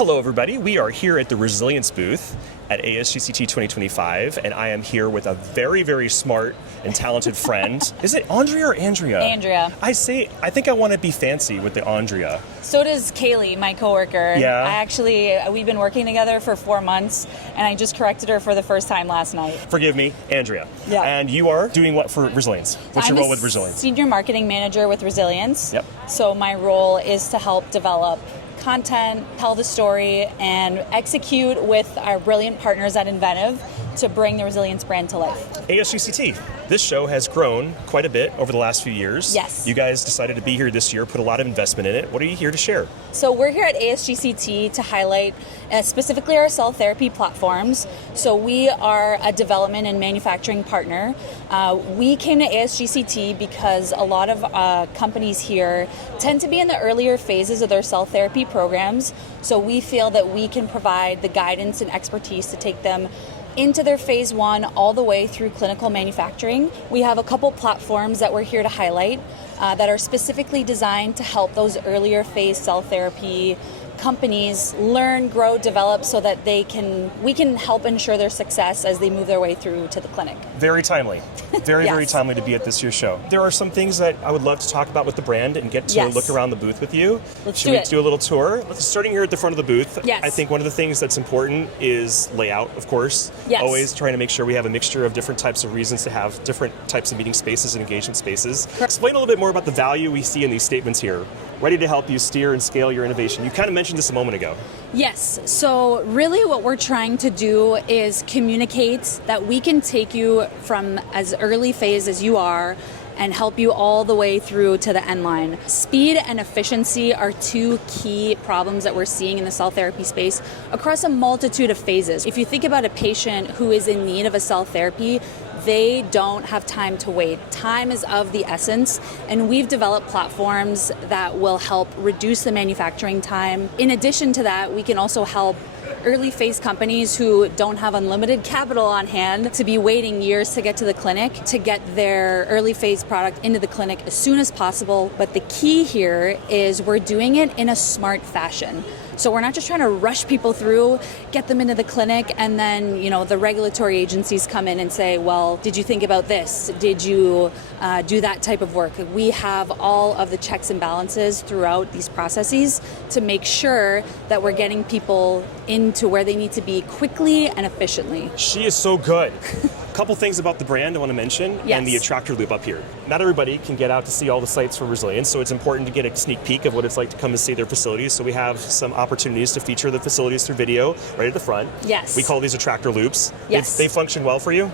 Hello, everybody. We are here at the Resilience booth at ASGCT 2025, and I am here with a very, very smart and talented friend. Is it Andrea or Andrea? Andrea. I think I want to be fancy with the Andrea. So does Kaylee, my coworker. Yeah. We've been working together for 4 months, and I just corrected her for the first time last night. Forgive me, Andrea. Yeah. And you are doing what for Resilience? What's your role with I'm a Resilience? senior marketing manager with Resilience. Yep. So my role is to help develop content, tell the story, and execute with our brilliant partners at Inventive to bring the Resilience brand to life. ASGCT. This show has grown quite a bit over the last few years. Yes. You guys decided to be here this year, put a lot of investment in it. What are you here to share? So we're here at ASGCT to highlight specifically our cell therapy platforms. So we are a development and manufacturing partner. We came to ASGCT because a lot of companies here tend to be in the earlier phases of their cell therapy programs. So we feel that we can provide the guidance and expertise to take them into their phase 1 all the way through clinical manufacturing. We have a couple platforms that we're here to highlight that are specifically designed to help those earlier phase cell therapy companies learn, grow, develop so that we can help ensure their success as they move their way through to the clinic. Very timely. Very, Yes. very timely to be at this year's show. There are some things that I would love to talk about with the brand and get to Yes. look around the booth with you. Let's Should do we it. do a little tour? Starting here at the front of the booth, Yes. I think one of the things that's important is layout, of course. Yes. Always trying to make sure we have a mixture of different types of reasons to have different types of meeting spaces and engagement spaces. Explain a little bit more about the value we see in these statements here. Ready to help you steer and scale your innovation. You kind of mentioned this a moment ago. Yes, so really what we're trying to do is communicate that we can take you from as early phase as you are and help you all the way through to the end line. Speed and efficiency are two key problems that we're seeing in the cell therapy space across a multitude of phases. If you think about a patient who is in need of a cell therapy, they don't have time to wait. Time is of the essence, and we've developed platforms that will help reduce the manufacturing time. In addition to that, we can also help early phase companies who don't have unlimited capital on hand to be waiting years to get to the clinic to get their early phase product into the clinic as soon as possible. But the key here is we're doing it in a smart fashion. So we're not just trying to rush people through, get them into the clinic, and then, the regulatory agencies come in and say, well, did you think about this? Did you do that type of work? We have all of the checks and balances throughout these processes to make sure that we're getting people into where they need to be quickly and efficiently. She is so good. Couple things about the brand I want to mention and the attractor loop up here. Not everybody can get out to see all the sites for Resilience, so it's important to get a sneak peek of what it's like to come and see their facilities. So we have some opportunities to feature the facilities through video right at the front. Yes. We call these attractor loops. Yes. They function well for you?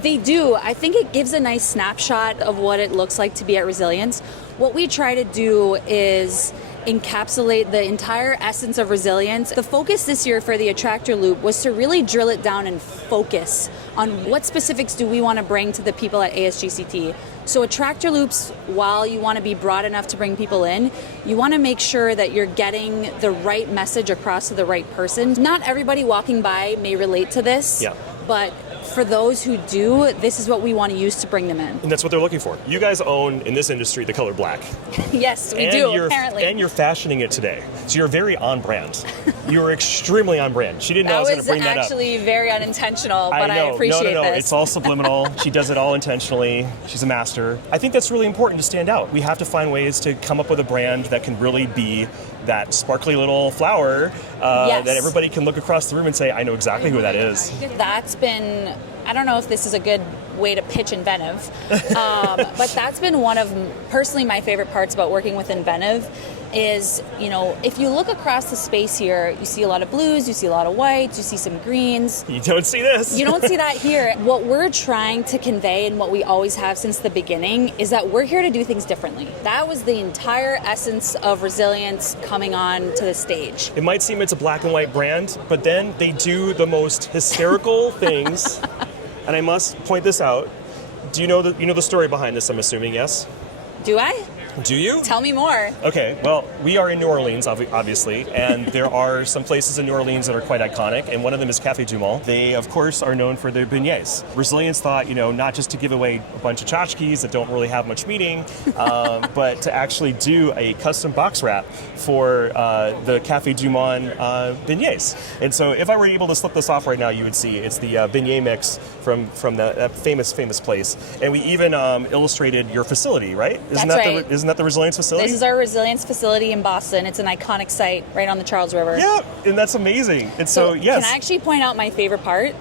They do. I think it gives a nice snapshot of what it looks like to be at Resilience. What we try to do is encapsulate the entire essence of Resilience. The focus this year for the attractor loop was to really drill it down and focus on what specifics do we want to bring to the people at ASGCT. So attractor loops, while you want to be broad enough to bring people in, you want to make sure that you're getting the right message across to the right person. Not everybody walking by may relate to this, but for those who do, this is what we want to use to bring them in. And that's what they're looking for. You guys own, in this industry, the color black. Yes, we do, apparently. And you're fashioning it today. So you're very on brand. You're extremely on brand. She didn't know I was going to bring that up. That was actually very unintentional, but I know. appreciate No. this. It's all subliminal. She does it all intentionally. She's a master. I think that's really important to stand out. We have to find ways to come up with a brand that can really be that sparkly little flower that everybody can look across the room and say, I know exactly who that is. That's been, I don't know if this is a good way to pitch Inventive, but that's been one of, personally, my favorite parts about working with Inventive is, if you look across the space here, you see a lot of blues, you see a lot of whites, you see some greens. You don't see this. You don't see that here. What we're trying to convey and what we always have since the beginning is that we're here to do things differently. That was the entire essence of Resilience coming on to the stage. It might seem it's a black and white brand, but then they do the most hysterical things. And I must point this out. Do you know the story behind this, I'm assuming, yes? Do I? Do you? Tell me more. Okay, well, we are in New Orleans, obviously, and there are some places in New Orleans that are quite iconic, and one of them is Café du Monde. They, of course, are known for their beignets. Brazilians thought, not just to give away a bunch of tchotchkes that don't really have much meaning, but to actually do a custom box wrap for the Café du Monde beignets. And so if I were able to slip this off right now, you would see it's the beignet mix from that famous place. And we even illustrated your facility, right? Isn't that the Resilience facility? This is our Resilience facility in Boston. It's an iconic site right on the Charles River. Yeah, and that's amazing. And so yes. Can I actually point out my favorite part?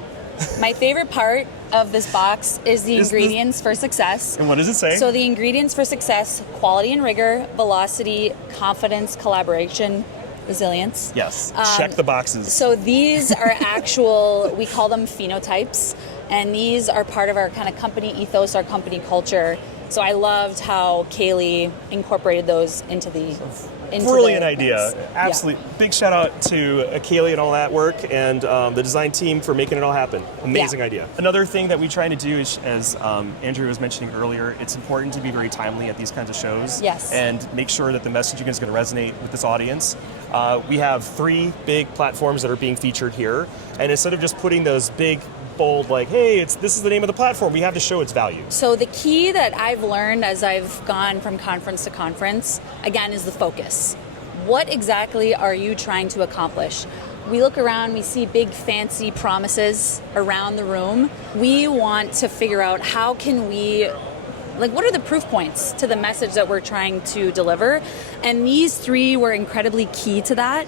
My favorite part of this box is the ingredients for success. And what does it say? So the ingredients for success: quality and rigor, velocity, confidence, collaboration, resilience. Yes, check the boxes. So these are actual, we call them phenotypes, and these are part of our kind of company ethos, our company culture. So I loved how Kaylee incorporated those into the brilliant idea. Absolutely. Yeah. Big shout out to Kaylee and all that work, and the design team for making it all happen. Amazing idea. Another thing that we try to do is, as Andrea was mentioning earlier, it's important to be very timely at these kinds of shows. Yes. And make sure that the messaging is going to resonate with this audience. We have 3 big platforms that are being featured here, and instead of just putting those big bold, like, hey, this is the name of the platform, we have to show its value. So the key that I've learned as I've gone from conference to conference, again, is the focus. What exactly are you trying to accomplish? We look around, we see big fancy promises around the room. We want to figure out how can we, what are the proof points to the message that we're trying to deliver? And these 3 were incredibly key to that.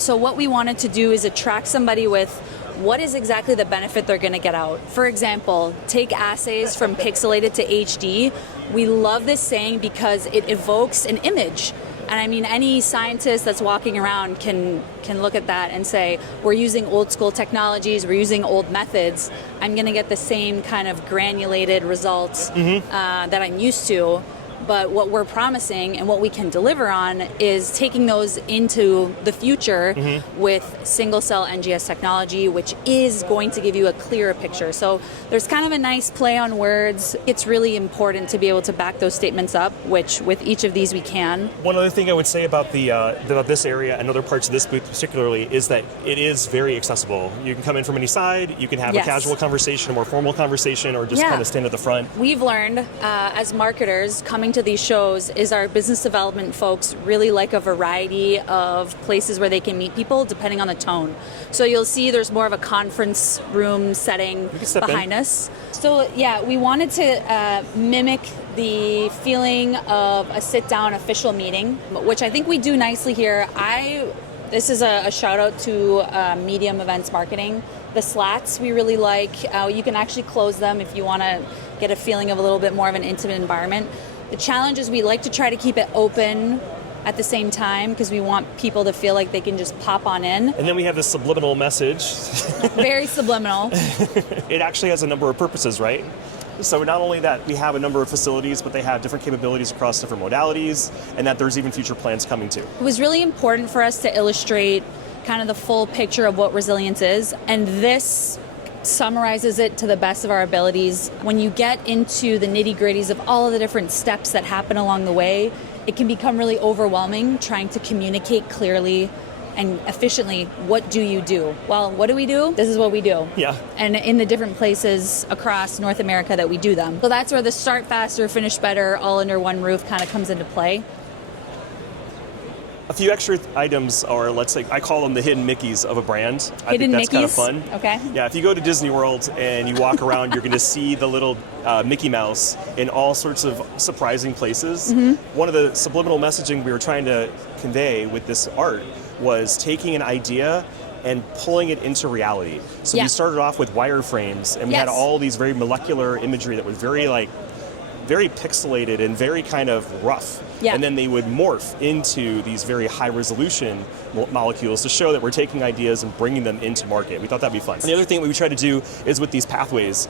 So what we wanted to do is attract somebody with what is exactly the benefit they're going to get out. For example, take assays from pixelated to HD. We love this saying because it evokes an image. And I mean, any scientist that's walking around can look at that and say, we're using old school technologies, we're using old methods. I'm going to get the same kind of granulated results that I'm used to. But what we're promising and what we can deliver on is taking those into the future with single cell NGS technology, which is going to give you a clearer picture. So there's kind of a nice play on words. It's really important to be able to back those statements up, which with each of these we can. One other thing I would say about about this area and other parts of this booth particularly is that it is very accessible. You can come in from any side, you can have a casual conversation, a more formal conversation, or just kind of stand at the front. We've learned as marketers coming to these shows is our business development folks really like a variety of places where they can meet people depending on the tone. So you'll see there's more of a conference room setting behind us. So yeah, we wanted to mimic the feeling of a sit-down official meeting, which I think we do nicely here. This is a shout out to Medium Events Marketing. The slats we really like. You can actually close them if you want to get a feeling of a little bit more of an intimate environment. The challenge is we like to try to keep it open at the same time because we want people to feel like they can just pop on in. And then we have this subliminal message. Very subliminal. It actually has a number of purposes, right? So not only that we have a number of facilities, but they have different capabilities across different modalities, and that there's even future plans coming too. It was really important for us to illustrate kind of the full picture of what resilience is, and this summarizes it to the best of our abilities. When you get into the nitty-gritties of all of the different steps that happen along the way, it can become really overwhelming trying to communicate clearly and efficiently, what do you do? Well, what do we do? This is what we do. Yeah. And in the different places across North America that we do them. So that's where the start faster, finish better, all under one roof kind of comes into play. A few extra items are, let's say, I call them the hidden Mickeys of a brand. I think that's kind of fun. Okay. Yeah, if you go to Disney World and you walk around, you're going to see the little Mickey Mouse in all sorts of surprising places. One of the subliminal messaging we were trying to convey with this art was taking an idea and pulling it into reality. So we started off with wireframes, and we had all these very molecular imagery that was very pixelated and very kind of rough. Yeah. And then they would morph into these very high resolution molecules to show that we're taking ideas and bringing them into market. We thought that'd be fun. And the other thing we try to do is with these pathways.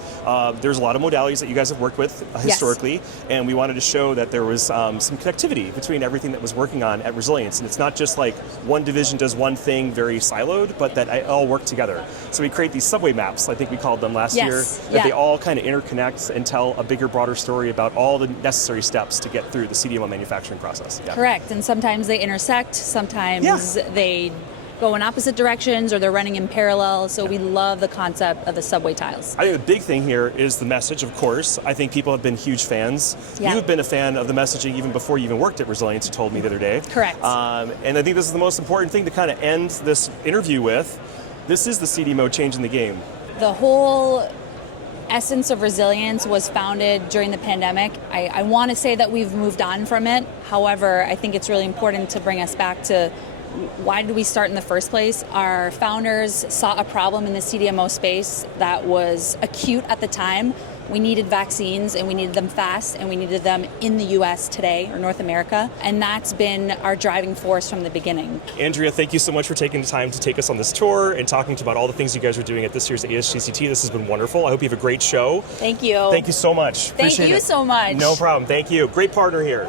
There's a lot of modalities that you guys have worked with historically, and we wanted to show that there was some connectivity between everything that was working on at Resilience. And it's not just like one division does one thing very siloed, but that it all work together. So we create these subway maps, I think we called them last year, that they all kind of interconnect and tell a bigger, broader story about about all the necessary steps to get through the CDMO manufacturing process. Yeah. Correct, and sometimes they intersect, sometimes they go in opposite directions, or they're running in parallel, so we love the concept of the subway tiles. I think the big thing here is the message, of course. I think people have been huge fans. Yeah. You've been a fan of the messaging even before you even worked at Resilience, you told me the other day. Correct. And I think this is the most important thing to kind of end this interview with. This is the CDMO changing the game. The whole essence of Resilience was founded during the pandemic. I want to say that we've moved on from it. However, I think it's really important to bring us back to why did we start in the first place? Our founders saw a problem in the CDMO space that was acute at the time. We needed vaccines, and we needed them fast, and we needed them in the US today, or North America, and that's been our driving force from the beginning. Andrea, thank you so much for taking the time to take us on this tour and talking about all the things you guys are doing at this year's ASGCT. This has been wonderful. I hope you have a great show. Thank you. Thank you so much. Thank you so much. No problem. Thank you. Great partner here.